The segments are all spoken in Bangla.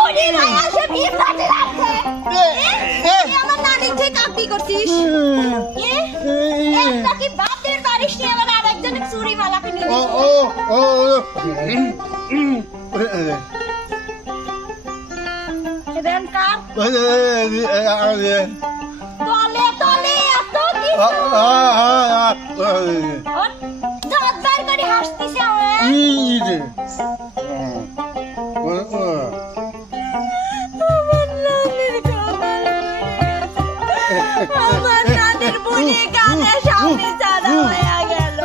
ওরে মায়া সে বিয়ে করতে যাচ্ছে তুই আমার নানি থেকে কাপি করছিস একটা কি বাপের বাড়িস নিয়ে আমার আরেকজনের চুরি মালা কিনে দিস দেন কার তলে তলে এত কিছু দাঁত বার করে হাসতিছে আমার নানির বুড়ি কানে সামনে চাঁদা হয়ে গেল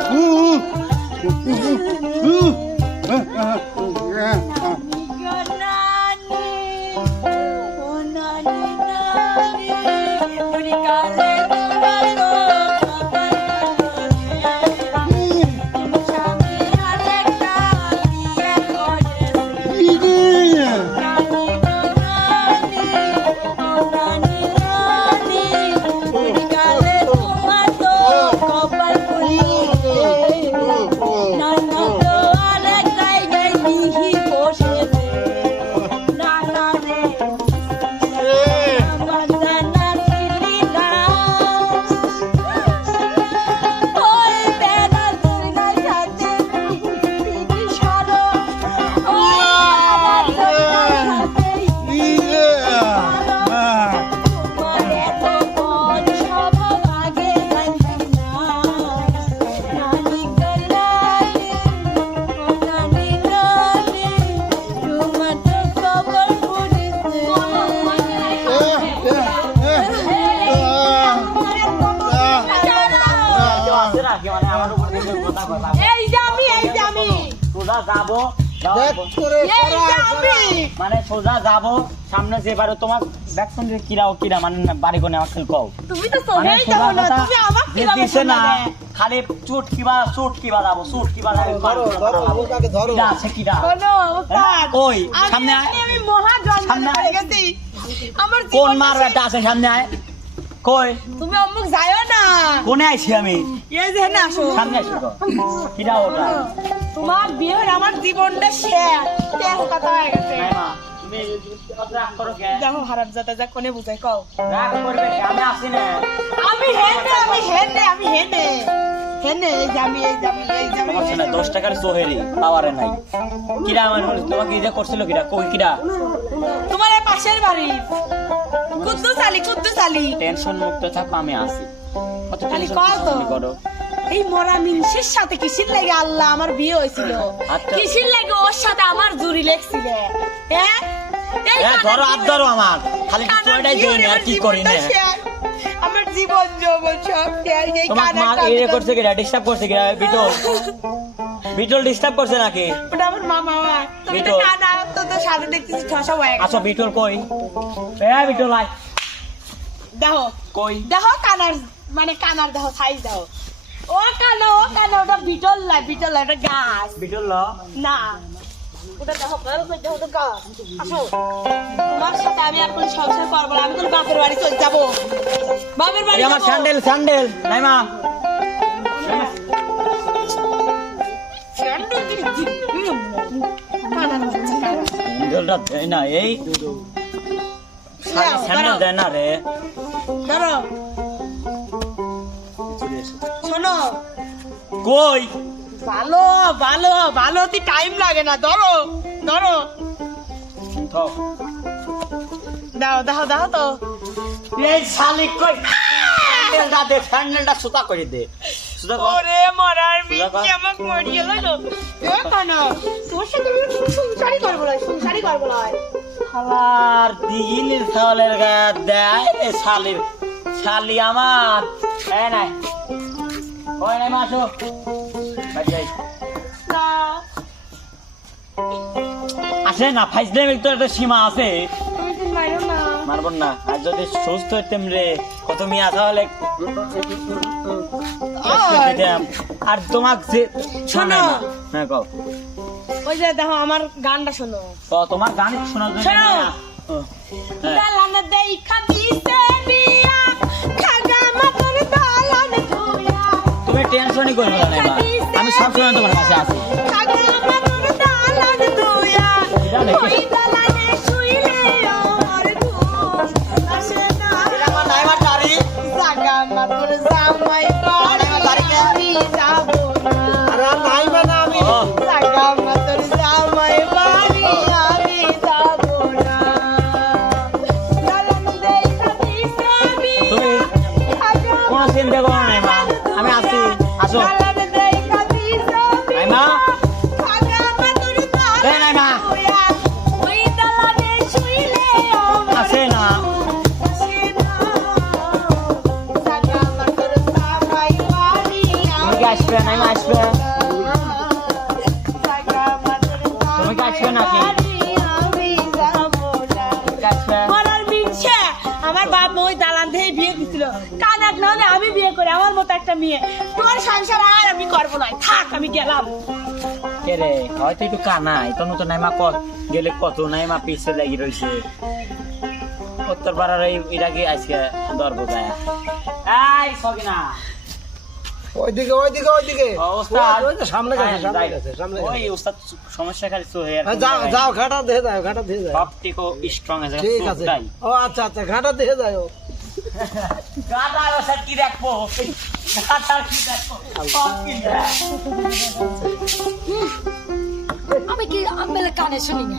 মানে সোজা যাবো সামনে যে পারো তোমার দেখছেন যে কিরাও কিরা মানে বাড়ি কোনে আমার খেল কও তুমি তো সোজাই যাও না তুমি আমাকে কিভাবে দিছে না খালি চুট কিবা যাবো চুট কিবা যাবে ধরো আমাকে ধরো কিরা আছে কিরা বলো ওস্তাদ ওই সামনে আয় আমি মহা জন্ম হয়ে গেছি আমার কোন মারটা আছে সামনে আয় কই তুমি অমুক যায়ও না কোনে আইছি আমি এই যে না আসো সামনে আসো তো কিরা ওটা তোমার বিয়ে আমার জীবনটা শেষ শেষ কথা হয়ে গেছে মা তুমি রাগ করো কে দেখো হারাম জাতা যা কোনে বুঝাই কও রাগ করবে আমি আসি না আমি হেনে এই যে আচ্ছা না 10 টাকার সোহেরি পাওয়ারে নাই কিরা আমার তোমাকে ইজা করছিল কিরা কই কিরা তোমার এই পাশের বাড়ি কুদ্দুস আলী টেনশন মুক্ত থাকো আমি আসি কত খালি টেনশন কও তো। করো এই মরা মিনসের সাথে কিসির লাগে আল্লাহ আমার বিয়ে হয়েছিল আচ্ছা। কিসির লাগে ওর সাথে আমার জুরি লেখছিল হ্যাঁ এই এ ধরো হাত ধরো আমার খালি তোটাই দিই আর কি করি না আমার জীবন যৌবন সব শেষ এই তোমার মা কানা এরে করছে কি ডিস্টার্ব করছে কি বিটল ডিস্টার্ব করছে নাকি ওটা আমার মামা তুমি তো বিটল। কানা তো সাথে দেখতেছি ঠসা হয়ে গেছে আচ্ছা বিটল কই এ বিটল আয় কই দেখো কানার দেখো সাইজ দেখো ও কানা ওটা বিটল ওটা গাছ বিটল ল না ওটা দেখো ভালো করে দেখো তো গাছ আসো তোমার সাথে আমি আর কোনো সংসার করবো না আমি কোনো বাপের বাড়ি চলে যাবো বাপের বাড়ি আমার যাবো। স্যান্ডেল নাই মা স্যান্ডেল কি কানার বাচ্চা, কানা। স্যান্ডেলটা দেয় না এই স্যান্ডেল দেয় না রে ধরো শোনো কই ভালো অতি টাইম লাগে না ধরো দাও তো এই শালি কই স্যান্ডেলটা সুতা করে দে সুতা কর ওরে মরার সোজা কর। মিষ্টি আমাকে মরিয়ে গেল এ কানা তোর সাথে আমি সংসারই করবো না আমার দিগিলির ছালের গায়ে দেয় এ শালি আমার এই নাই কই নাই মাসো বাজাই না আসে না ফাইজলে তো একটা সীমা আছে তুমি তো মারো না মারব না আর যদি সুস্থ হইতেম রে কত মিয়া তাহলে আর তোমাকে যে শোনো। হ্যাঁ কও ওই যে দেখো আমার গানটা শোনো তো তোমার গান শোনার জন্য শোনো। না। হ্যাঁ। দালান দেখা দিছে বিয়া খাগা মাতর দালান ধুয়া তুমি টেনশনই করবে না মা আমি সব সময় তোমার কাছে আছি খাগা মাতর দালান কাছে নাকি আমি যাবো না কাছে মরার মিনছে আমার বাপ ওই দালান থেকে বিয়ে দিছিল কানাক না হলে আমি বিয়ে করি আমার মতো একটা মেয়ে তোর সংসার আর আমি করবো না থাক আমি গেলাম কে রে হয়তো একটু কানাই তো নতুন নাই মা গেলে কত নাই মা পিছে লাগি রইছে উত্তর পাড়ার এটা কি আজকে ধরবো যায় এই সকিনা ওইদিকে ওইদিকে ওইদিকে ওস্তাদ ওই তো সামনে গেছে সামনে গেছে সামনে ওই ওস্তাদ সমস্যা খালি তো হয়ে হ্যাঁ, যাও যাও ঘাটা দেখে যাও ঘাটা দেখে যাও সব টিকো স্ট্রং আছে ঠিক আছে ও আচ্ছা আচ্ছা ঘাটা দেখে যাও গাটা ওস্তাদ কি দেখবো গাটা কি দেখবো সব কি আমি কি আমি কানে শুনি না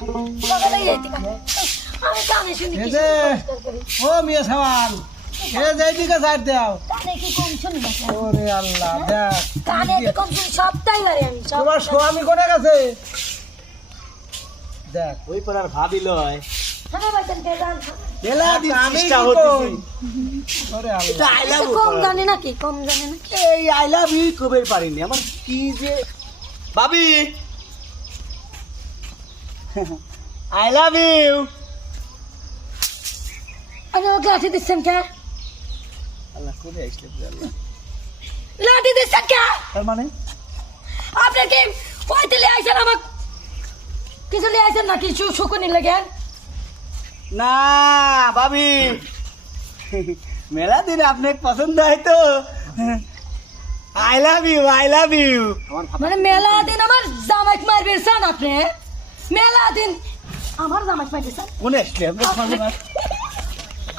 সকালে যেতে আমি কানে শুনি এই যে ও মিয়া সাওয়াল এ যেদিকে সাইড দাও কানে কি কম শুনি না ওরে আল্লাহ দেখ কানে কি কম শুনি সবটাই পারি আমি সব তোমার স্বামী কোনে গেছে দেখ ওই পাড়ার ভাবি লয় হ্যাঁ বাচ্চা কে জান এলা দিন আমি চেষ্টা হতেছি। ওরে আল্লাহ কম জানে নাকি কম জানে নাকি এই আই লাভ ইউ কবে পারিনি আমার কি যে ভাবি আই লাভ ইউ আমি ওকে লাঠি দিচ্ছেন কে আল্লাহ কোনে আসলে আল্লাহ লাঠি দিচ্ছেন কে তার মানে আপনি কি ওই দিলে আইছেন আমার কিছু নিয়ে আইছেন নাকি শুকুনি লাগেন না ভাবি মেলা দিন আপনাকে পছন্দ হয় তো I love you I love you মানে মেলা দিন আমার জামাই মারবেন চান আপনি মেলা দিন আমার জামাই মারবেন চান কোনে আসলে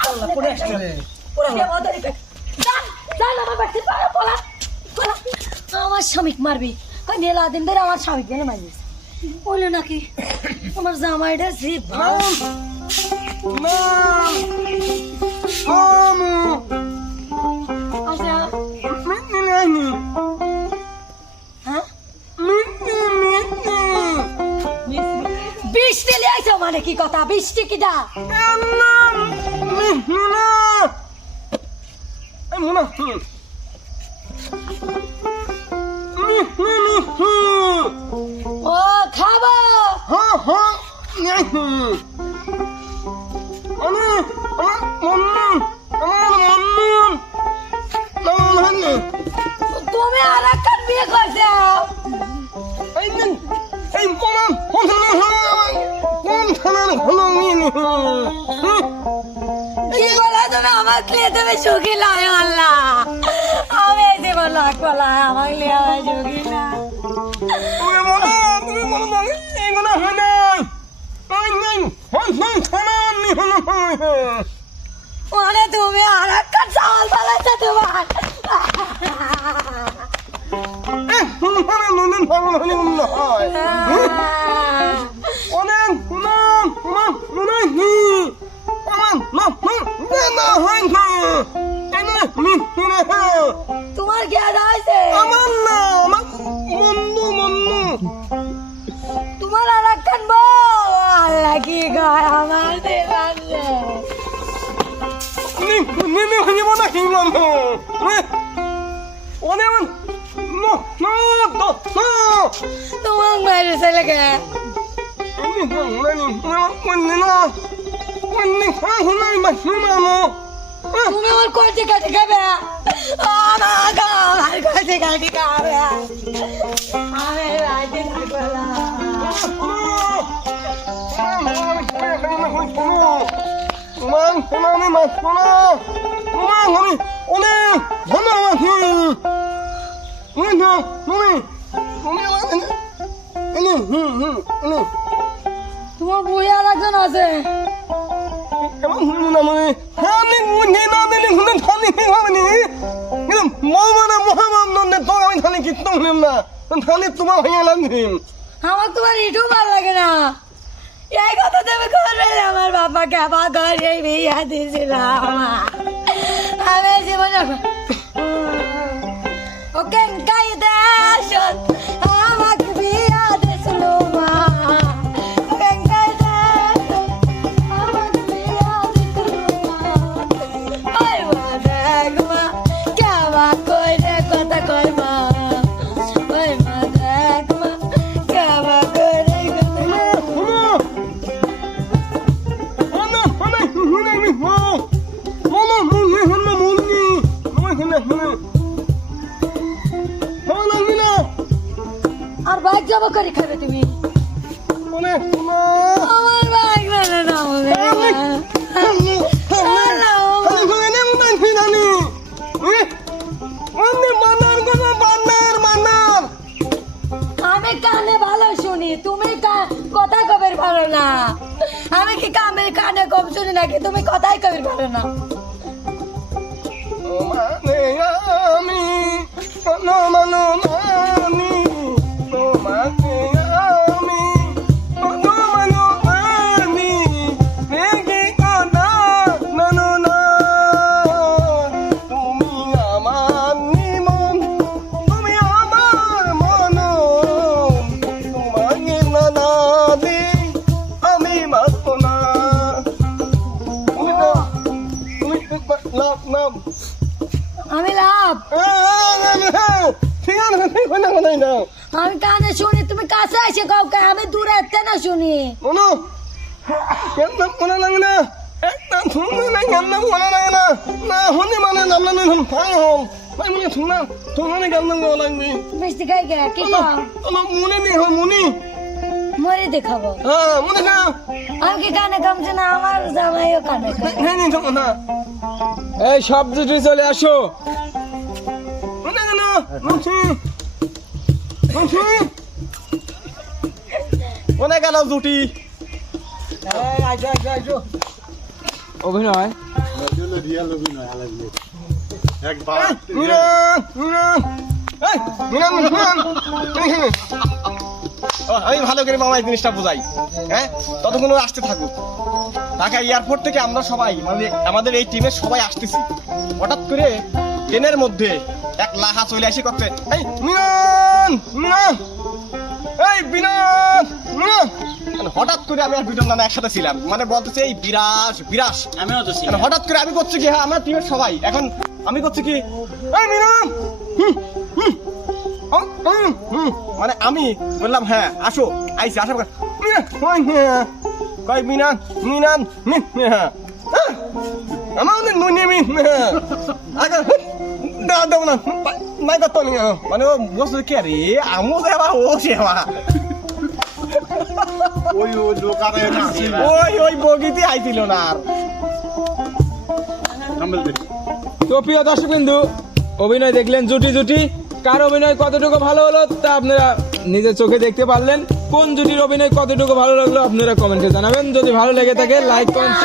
আল্লাহ কোনে আসলে আমার স্বামীক মারবি কই মেলা দিন ধরে আমার স্বামীক গেলে মারবি বললো নাকি আমার জামাইটা যে আচ্ছা হ্যাঁ বৃষ্টি লিয়ে আইছো মানে কি কথা বৃষ্টি কিটা ও খাবো তুমি আর একটা বিয়ে করছো কি বলে তুমি আমার লিয়ে তুমি সুখী লাই আল্লাহ আমি এই জীবন লাখ বলা আমার লিয়ে আমার সুখী না মানে তুমি আর একটা চাল পালাইছো তোমার তোমার কি আর আছে তোমার আর একটা বউ আল্লাহ কি গায় আমার দেবান তোমার মায়ের ছেলে কে তুমি আমার কচি কাটি খাবে আমার কচি কাটি খাবে আমি রাজি থাকবো না তোমার বই আর একজন আছে তোমার হয়ে গেলাম আমার তোমার একটু ভালো লাগে না এই কথা তুমি করবে না, আমার বাবাকে আমার ঘরে বিয়ে দিয়েছিলাম আমি জীবনে ওকে কাইদে আসত আমাকে বিয়ে দিয়েছিল মা ওকে কাইদে আমাকে বিয়ে দিয়েছিল মা ওই মা দেখ মা কেমন করে কথা কই মা ওই মা দেখ মা কেমন করে কথা আমার ভাই মেনে নাও আমি কানে ভালো শুনি, তুমি কথা কবের পারো না। আমি কি কানে কম শুনি নাকি? তুমি কথাই কবের পারো না। আমি লাভ, আমি কানে শুনি, তুমি কাছে এসে কাউকে, আমি দূরে এতে না শুনি। মিষ্টি খাই গে কি মরে দেখাবো। আমি কি কানে কামছে না? আমার জামাইও কানে এই সব দুটি চলে আসো। কোনে গেল দুটি? অভিনয় আমি ভালো করে মামা এই জিনিসটা বোঝাই। হ্যাঁ, ততক্ষণ আসতে থাকুক। ঢাকা এয়ারপোর্ট থেকে আমরা সবাই মানে আমাদের এই টিমের সবাই আসতেছি। হঠাৎ করে ট্রেনের মধ্যে এক লাহা চলে আসি করছে, এই মিনান মিনান, এই বিনান মিনান। হঠাৎ করে আমি আর বিটন নামে একসাথে ছিলাম, মানে বলতেছে এই বিরাস বিরাস। আমিও তো ছিলাম। হঠাৎ করে আমি করছি কি, হ্যাঁ আমার টিমের সবাই এখন আমি করছি কি, এই মিনান মানে আমি বললাম হ্যাঁ আসো, আইসি আসা কয় মিনান মিনান আমার দাও না নাই করতো মানে ও বসে কে রে আমো দেবা ও সেবা ওই বগিতে আইছিল না আর। তো প্রিয় দর্শক বিন্দু, অভিনয় দেখলেন জুটি জুটি। কার অভিনয় কতটুকু ভালো হলো তা আপনারা নিজের চোখে দেখতে পারলেন। কোন জুটির অভিনয় কতটুকু ভালো লাগলো আপনারা কমেন্টে জানাবেন। যদি ভালো লেগে থাকে লাইক কমেন্ট।